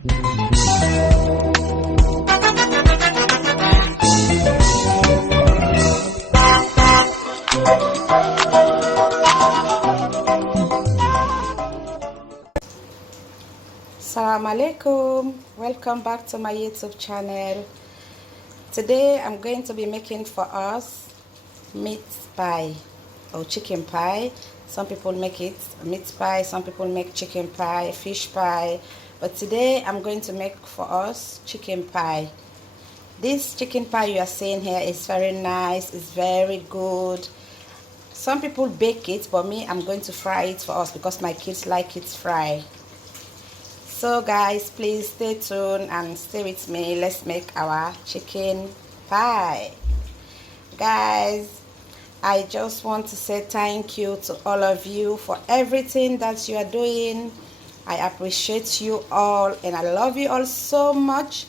Assalamu alaikum, welcome back to my YouTube channel. Today I'm going to be making for us meat pie or chicken pie. Some people make it meat pie, some people make chicken pie, fish pie, but today I'm going to make for us chicken pie. This chicken pie you are seeing here is very nice, it's very good. Some people bake it, but me, I'm going to fry it for us because my kids like it fried. So guys, please stay tuned and stay with me. Let's make our chicken pie. Guys, I just want to say thank you to all of you for everything that you are doing. I appreciate you all and I love you all so much.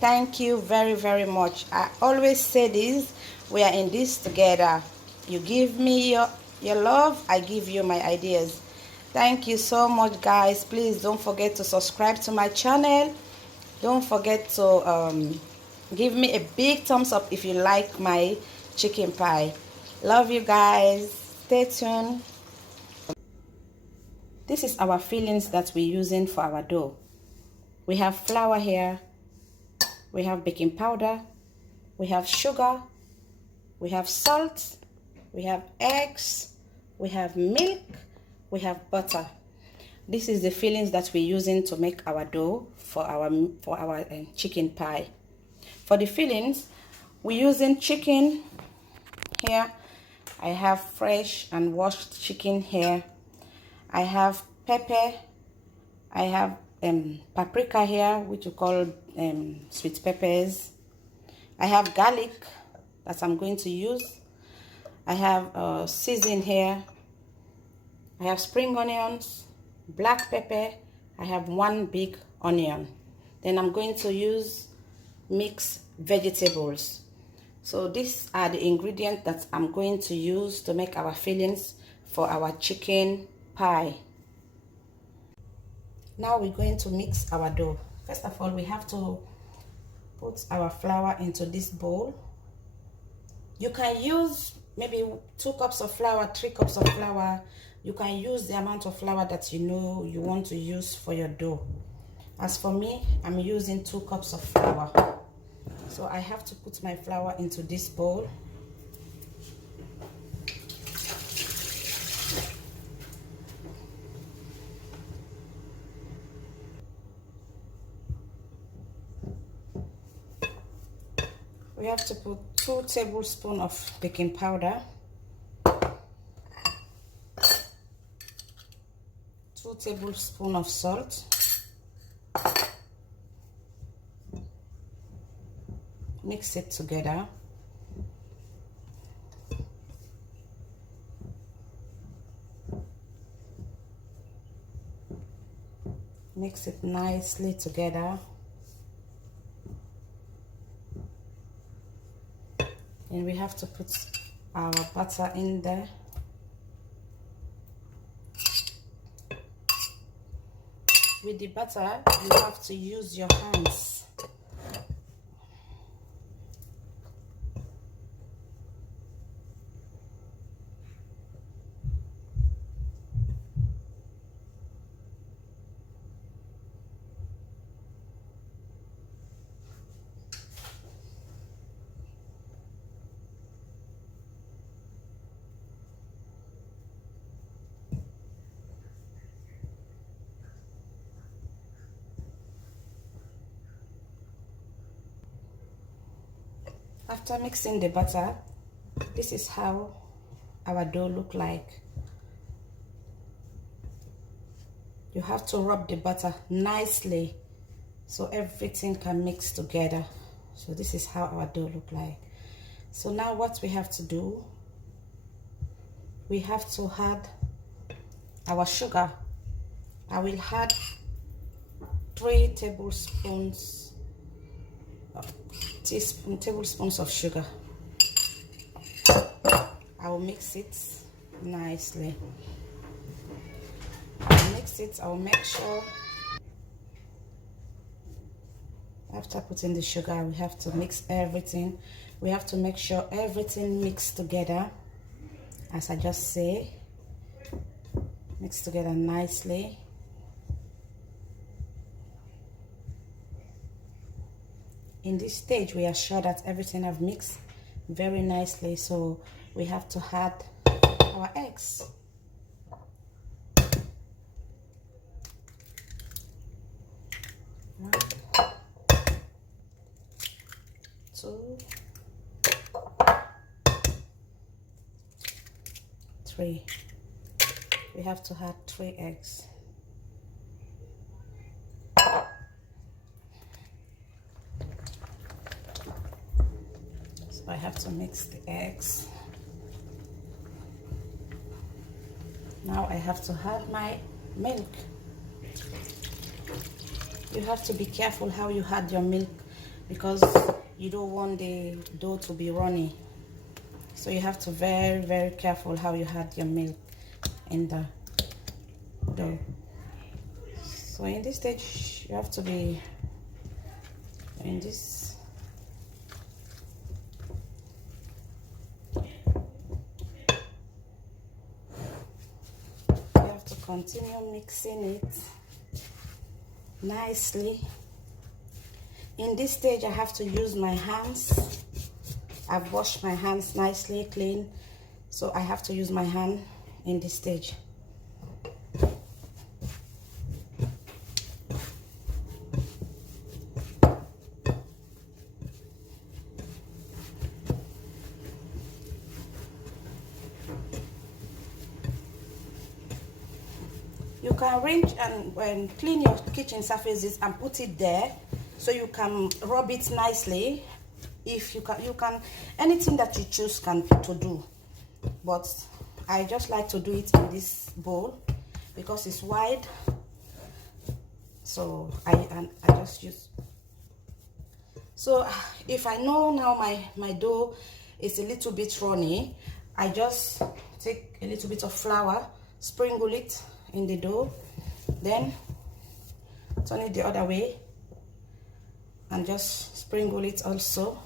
Thank you very, very much. I always say this, we are in this together. You give me your love, I give you my ideas. Thank you so much, guys. Please don't forget to subscribe to my channel. Don't forget to give me a big thumbs up if you like my chicken pie. Love you guys. Stay tuned. This is our fillings that we're using for our dough. We have flour here. We have baking powder. We have sugar. We have salt. We have eggs. We have milk. We have butter. This is the fillings that we're using to make our dough for our chicken pie. For the fillings, we're using chicken here. I have fresh and washed chicken here. I have pepper. I have paprika here, which we call sweet peppers. I have garlic that I'm going to use. I have season here. I have spring onions, black pepper. I have one big onion. Then I'm going to use mixed vegetables. So these are the ingredients that I'm going to use to make our fillings for our chicken pie. Now we're going to mix our dough. First of all, we have to put our flour into this bowl. You can use maybe 2 cups of flour, 3 cups of flour. You can use the amount of flour that you know you want to use for your dough. As for me, I'm using 2 cups of flour. So I have to put my flour into this bowl. We have to put 2 tablespoons of baking powder. 2 tablespoons of salt. Mix it together. Mix it nicely together. And we have to put our butter in there. With the butter, you have to use your hands. After mixing the butter, this is how our dough look like. You have to rub the butter nicely so everything can mix together. So this is how our dough look like. So now what we have to do, we have to add our sugar. I will add 3 tablespoons of sugar. I will mix it nicely. I will make sure After putting the sugar, we have to mix everything. We have to make sure everything mixed together, as I just say, mix together nicely. In this stage, we are sure that everything have mixed very nicely, so we have to add our eggs. 1, 2, 3. We have to add 3 eggs. So I have to mix the eggs. Now I have to add my milk. You have to be careful how you add your milk because you don't want the dough to be runny. So you have to very careful how you add your milk in the dough. So in this stage, you have to be in this. You have to continue mixing it nicely. In this stage, I have to use my hands. I've washed my hands nicely clean, so I have to use my hand in this stage. You can rinse and clean your kitchen surfaces and put it there so you can rub it nicely. If you can anything that you choose to do, but I just like to do it in this bowl because it's wide, so I just use. So if I know now my dough is a little bit runny, I just take a little bit of flour, sprinkle it in the dough, then turn it the other way and just sprinkle it also.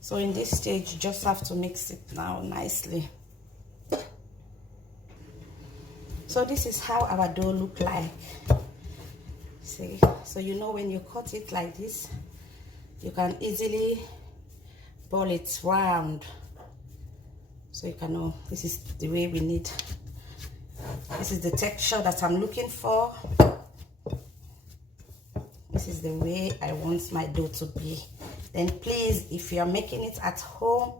So in this stage, you just have to mix it now nicely. So this is how our dough look like. See, so you know when you cut it like this, you can easily ball it round. So you can know this is the way we need. This is the texture that I'm looking for. This is the way I want my dough to be. Then please, if you're making it at home,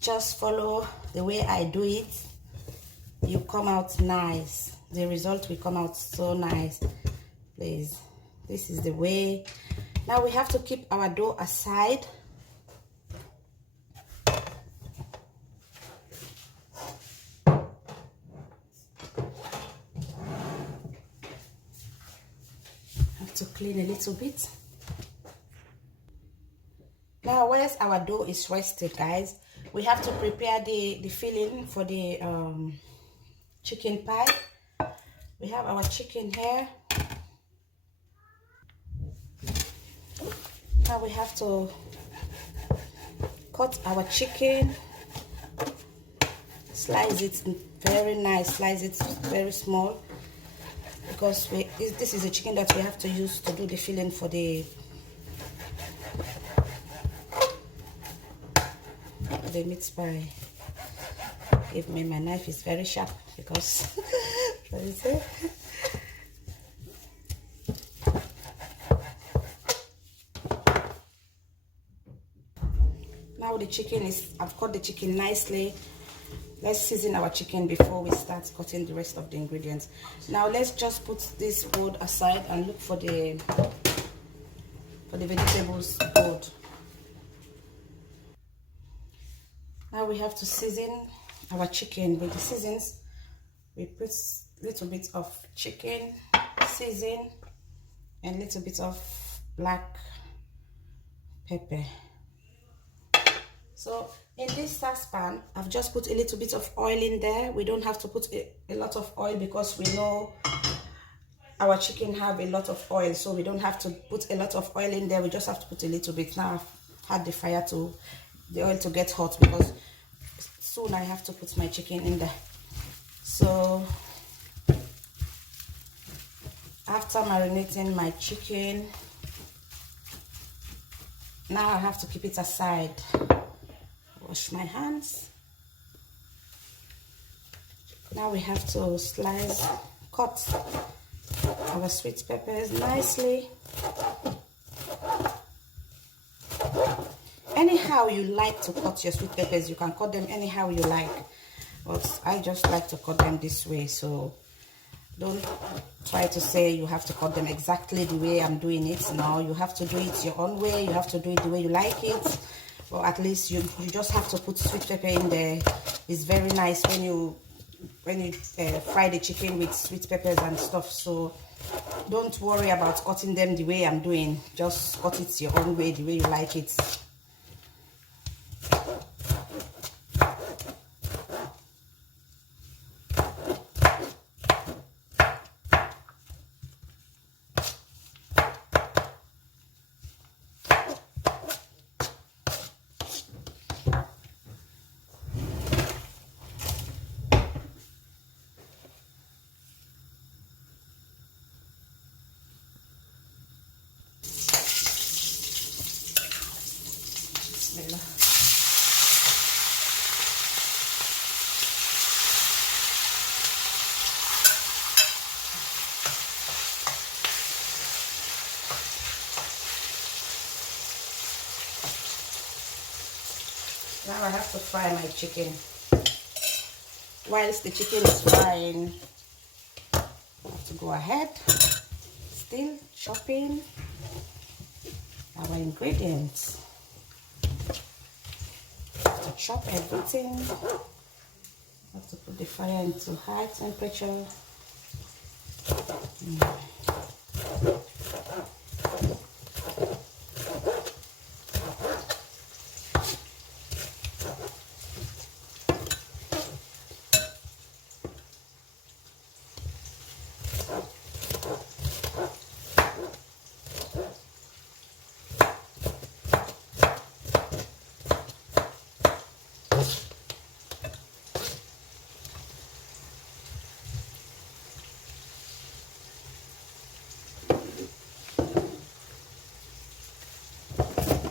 just follow the way I do it. You come out nice. The result will come out so nice. Please, this is the way. Now we have to keep our dough aside. Have to clean a little bit. Now, whilst our dough is rested, guys, we have to prepare the filling for the chicken pie. We have our chicken here. Now we have to cut our chicken, slice it very nice, slice it very small, because this is a chicken that we have to use to do the filling for the meat pie. Give me, my knife is very sharp because what is it? Now the chicken is, I've cut the chicken nicely. Let's season our chicken before we start cutting the rest of the ingredients. Now let's just put this board aside and look for the vegetables board. Now we have to season our chicken with the seasons. We put a little bit of chicken season and a little bit of black pepper. So in this saucepan, I've just put a little bit of oil in there. We don't have to put a lot of oil because we know our chicken have a lot of oil, so we don't have to put a lot of oil in there. We just have to put a little bit. Now I've had the oil to get hot because soon I have to put my chicken in there. So after marinating my chicken, now I have to keep it aside. Wash my hands. Now we have to cut our sweet peppers nicely. Anyhow you like to cut your sweet peppers, you can cut them anyhow you like, but I just like to cut them this way. So don't try to say you have to cut them exactly the way I'm doing it. No, you have to do it your own way. You have to do it the way you like it. Or at least you just have to put sweet pepper in there. It's very nice when you fry the chicken with sweet peppers and stuff. So don't worry about cutting them the way I'm doing. Just cut it your own way, the way you like it. Now I have to fry my chicken. Whilst the chicken is frying, I have to go ahead, still chopping our ingredients. I have to chop everything. I have to put the fire into high temperature.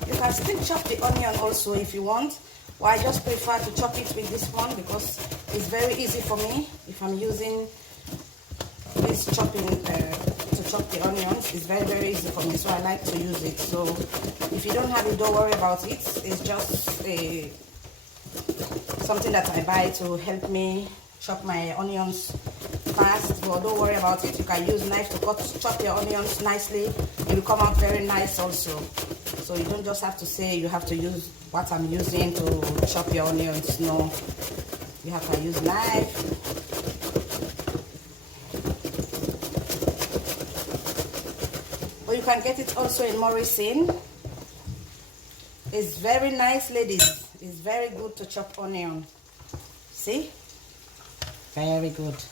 You can still chop the onion also if you want. Well, I just prefer to chop it with this one because it's very easy for me. If I'm using this chopping to chop the onions, it's very, very easy for me, so I like to use it. So if you don't have it, don't worry about it. It's just something that I buy to help me chop my onions fast. But don't worry about it. You can use knife to chop your onions nicely. It will come out very nice also. So you don't just have to say you have to use what I'm using to chop your onions. No, you have to use knife. Or you can get it also in Morrison. It's very nice, ladies. It's very good to chop onion. See? Very good.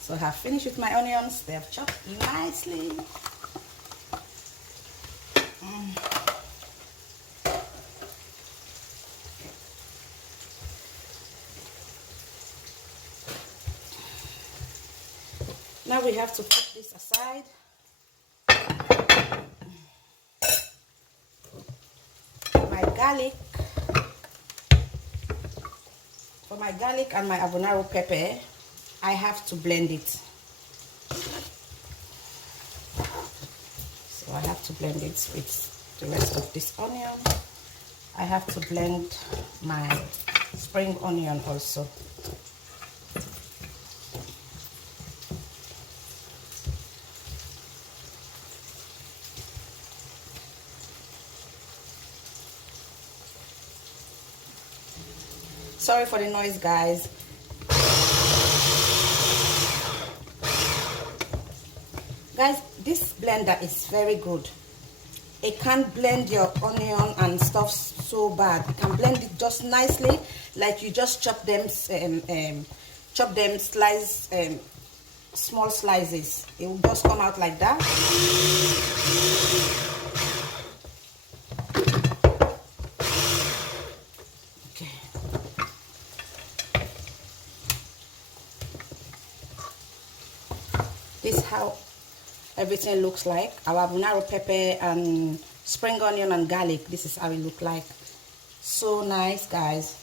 So I have finished with my onions. They have chopped nicely. Now we have to put this aside. For my garlic and my habanero pepper, I have to blend it. So I have to blend it with the rest of this onion. I have to blend my spring onion also. Sorry for the noise, guys. Guys, this blender is very good. It can't blend your onion and stuff so bad. It can blend it just nicely, like you just chop them, slice small slices. It will just come out like that. Okay. This is how everything looks like. Our bunaro pepper and spring onion and garlic. This is how it look like. So nice, guys.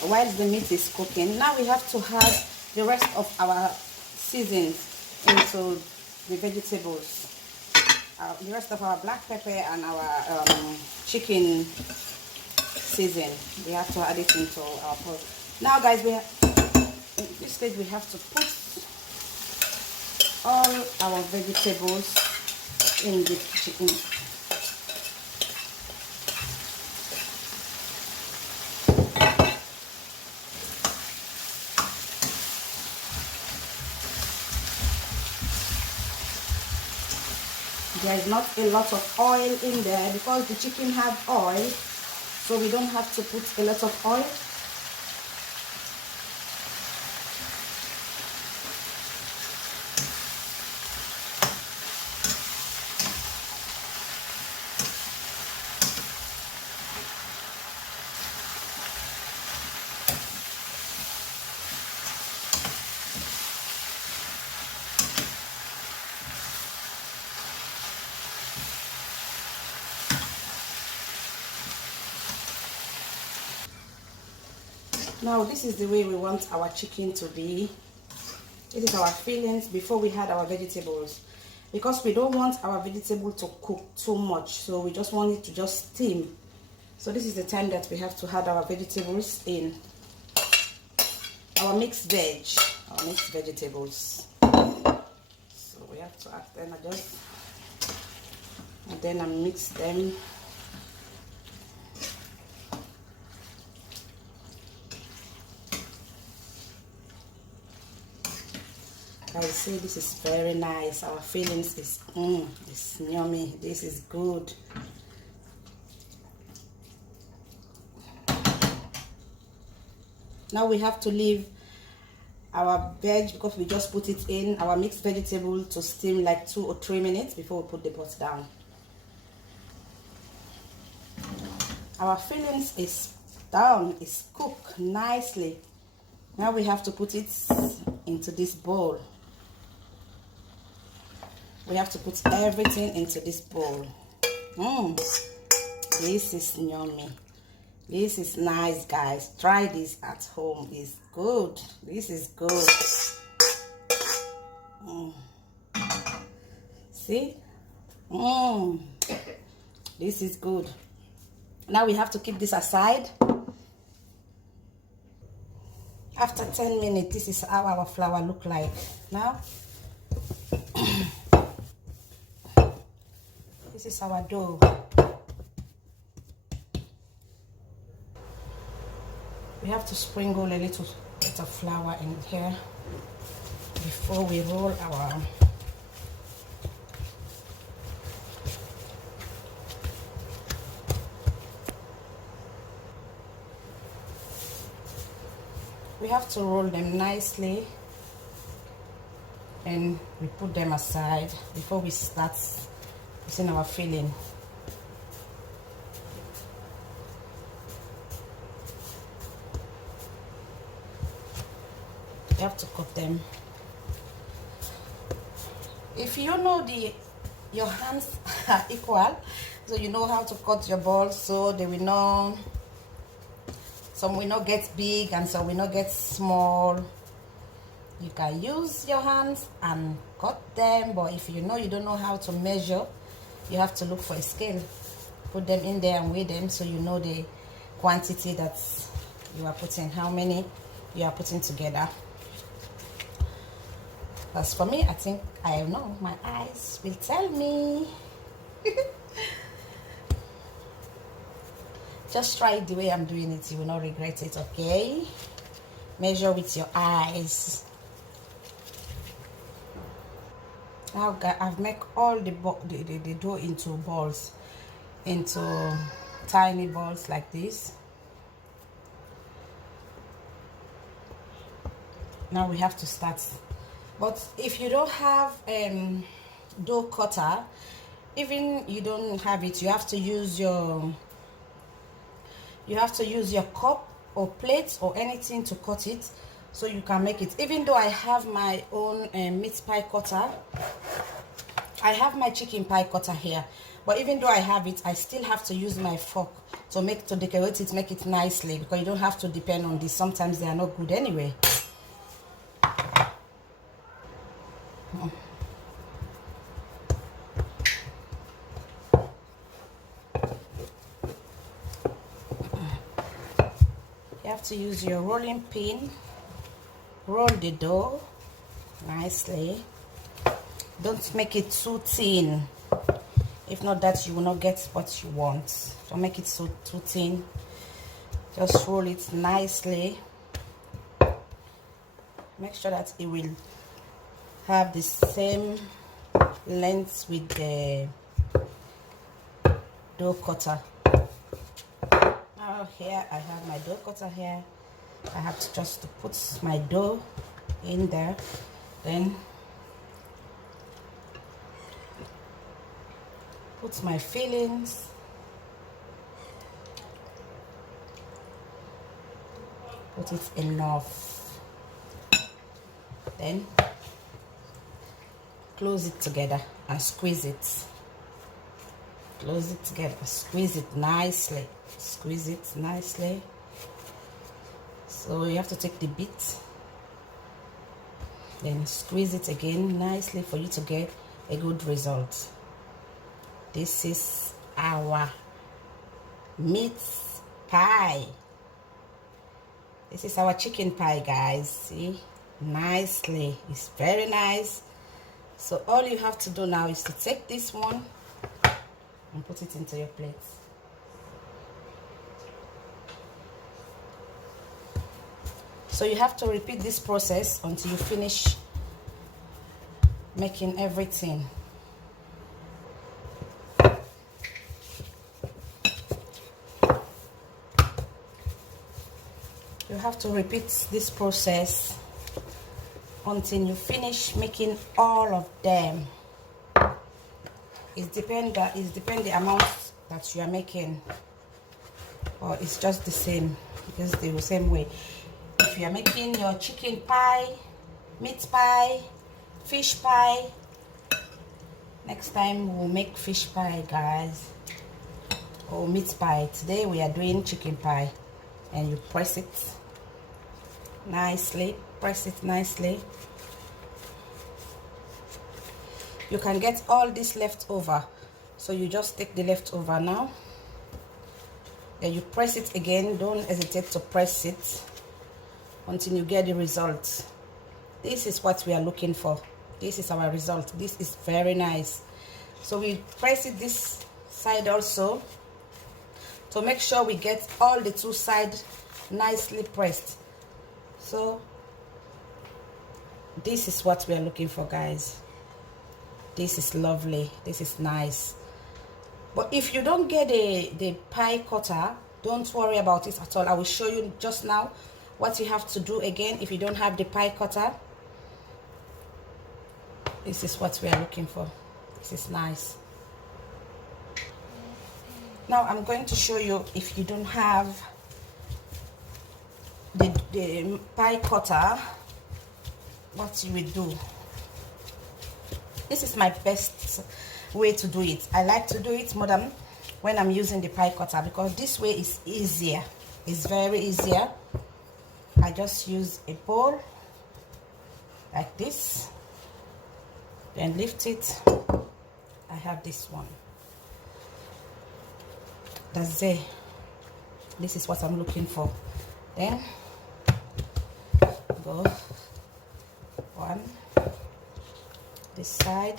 While the meat is cooking, now we have to add the rest of our seasons into the vegetables. The rest of our black pepper and our chicken season, we have to add it into our pot. Now, guys, in this stage we have to put all our vegetables in the chicken. There is not a lot of oil in there because the chicken have oil, so we don't have to put a lot of oil. Now this is the way we want our chicken to be. This is our fillings before we add our vegetables, because we don't want our vegetable to cook too much, so we just want it to just steam. So this is the time that we have to add our vegetables in, our mixed vegetables. So we have to add them, and then I mix them. I will say this is very nice. Our fillings is it's yummy. This is good. Now we have to leave our veg, because we just put it in, our mixed vegetable, to steam like 2 or 3 minutes before we put the pot down. Our fillings is done, is cooked nicely. Now we have to put it into this bowl. We have to put everything into this bowl. This is yummy. This is nice, guys. Try this at home. It's good. This is good. See? This is good. Now we have to keep this aside. After 10 minutes, this is how our flour look like. Now, this is our dough. We have to sprinkle a little bit of flour in here before we roll our we have to roll them nicely, and we put them aside before we start putting our filling. You have to cut them. If you know your hands are equal, so you know how to cut your balls, so they will know. Some will not get big and some will not get small. You can use your hands and cut them, but if you know you don't know how to measure, you have to look for a scale. Put them in there and weigh them, so you know the quantity that you are putting, how many you are putting together. As for me, I think I know, my eyes will tell me. Just try it the way I'm doing it, you will not regret it, okay? Measure with your eyes. Now I've made all the dough into balls, into tiny balls like this. Now we have to start. But if you don't have dough cutter, even you don't have it, you have to use your cup or plate or anything to cut it, so you can make it. Even though I have my own meat pie cutter, I have my chicken pie cutter here, but even though I have it, I still have to use my fork to decorate it, make it nicely, because you don't have to depend on this. Sometimes they are not good anyway. You have to use your rolling pin, roll the dough nicely. Don't make it too thin, if not that you will not get what you want. Don't make it too thin. Just roll it nicely. Make sure that it will have the same length with the dough cutter. Now here I have my dough cutter here. I have to just put my dough in there, then put my fillings, put it enough, then close it together and squeeze it. Close it together, squeeze it nicely, squeeze it nicely. So you have to take the bit, then squeeze it again nicely for you to get a good result. This is our meat pie. This is our chicken pie, guys. See, nicely, it's very nice. So all you have to do now is to take this one and put it into your plate. So you have to repeat this process until you finish making everything. You have to repeat this process until you finish making all of them. It depends the amount that you are making, or it's just the same, because they're the same way. If you are making your chicken pie, meat pie, fish pie, next time we'll make fish pie, guys, or meat pie. Today we are doing chicken pie, and you press it nicely, press it nicely. You can get all this left over, so you just take the leftover now, then you press it again. Don't hesitate to press it until you get the result. This is what we are looking for. This is our result. This is very nice. So we press it this side also to make sure we get all the two sides nicely pressed. So this is what we are looking for, guys. This is lovely, this is nice. But if you don't get the pie cutter, don't worry about it at all. I will show you just now what you have to do again if you don't have the pie cutter. This is what we are looking for. This is nice. Now I'm going to show you, if you don't have the pie cutter, what you will do. This is my best way to do it. I like to do it more than when I'm using the pie cutter, because this way is easier. It's very easier. I just use a bowl like this, then lift it. I have this one. That's it. This is what I'm looking for. Then go one, this side,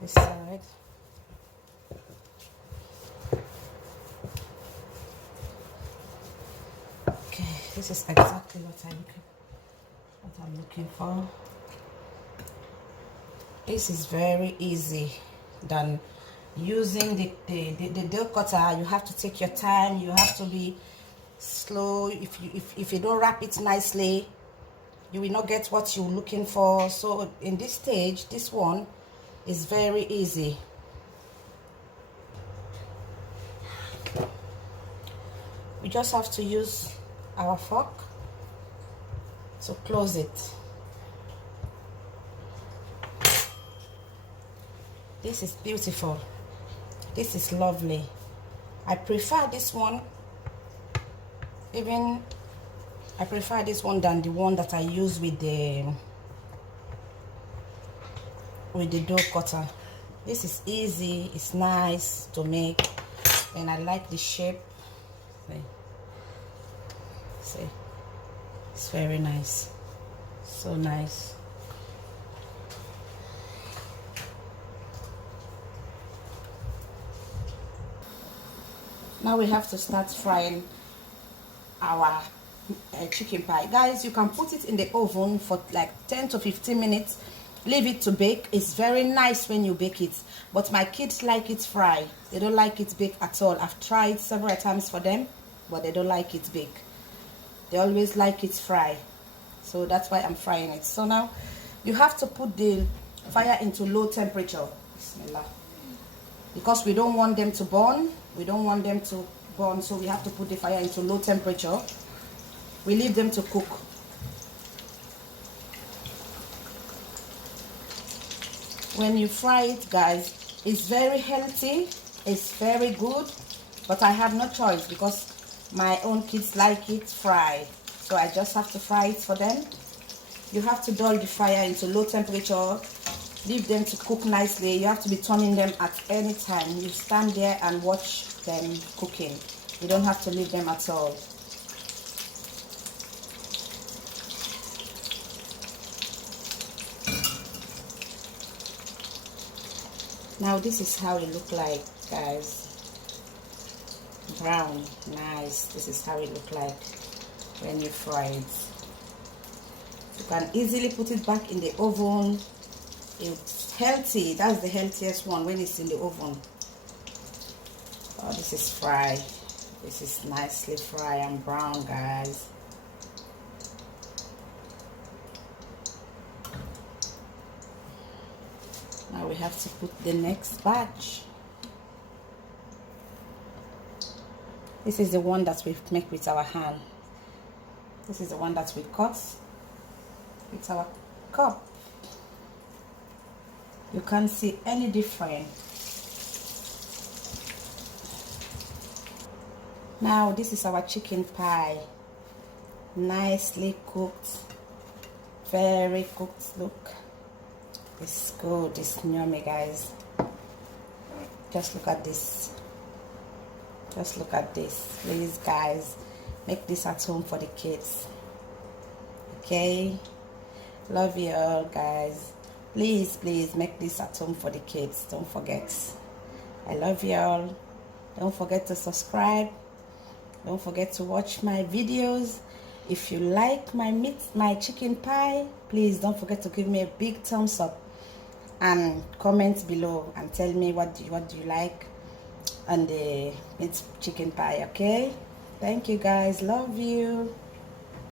this side, okay. This is exactly what I'm looking for. This is very easy than using the dough cutter, you have to take your time. You have to be slow. If you don't wrap it nicely, you will not get what you're looking for. So in this stage, this one is very easy. We just have to use our fork to close it. This is beautiful. This is lovely. I prefer this one. I prefer this one than the one that I use with the dough cutter. This is easy, it's nice to make, and I like the shape. See, it's very nice, so nice. Now we have to start frying our chicken pie. Guys, you can put it in the oven for like 10 to 15 minutes. Leave it to bake. It's very nice when you bake it, but my kids like it fried. They don't like it baked at all. I've tried several times for them, but they don't like it baked. They always like it fried, so that's why I'm frying it. So now you have to put the fire into low temperature. Bismillah. Because we don't want them to burn. We don't want them to burn, so we have to put the fire into low temperature. We leave them to cook. When you fry it, guys, it's very healthy, it's very good, but I have no choice because my own kids like it fried, so I just have to fry it for them. You have to dull the fire into low temperature. Leave them to cook nicely. You have to be turning them at any time. You stand there and watch them cooking. You don't have to leave them at all. Now this is how it look like, guys. Brown, nice. This is how it look like when you fry it. You can easily put it back in the oven. It's healthy. That's the healthiest one when it's in the oven. Oh, this is fried. This is nicely fried and brown, guys. Now we have to put the next batch. This is the one that we make with our hand. This is the one that we cut with our cup. You can't see any difference. Now this is our chicken pie. Nicely cooked. Very cooked. Look. It's good. It's yummy, guys. Just look at this. Just look at this. Please, guys, make this at home for the kids. Okay? Love you all, guys. Please, please make this at home for the kids. Don't forget. I love you all. Don't forget to subscribe. Don't forget to watch my videos. If you like my chicken pie, please don't forget to give me a big thumbs up and comment below and tell me what do you like on the chicken pie. Okay? Thank you, guys. Love you.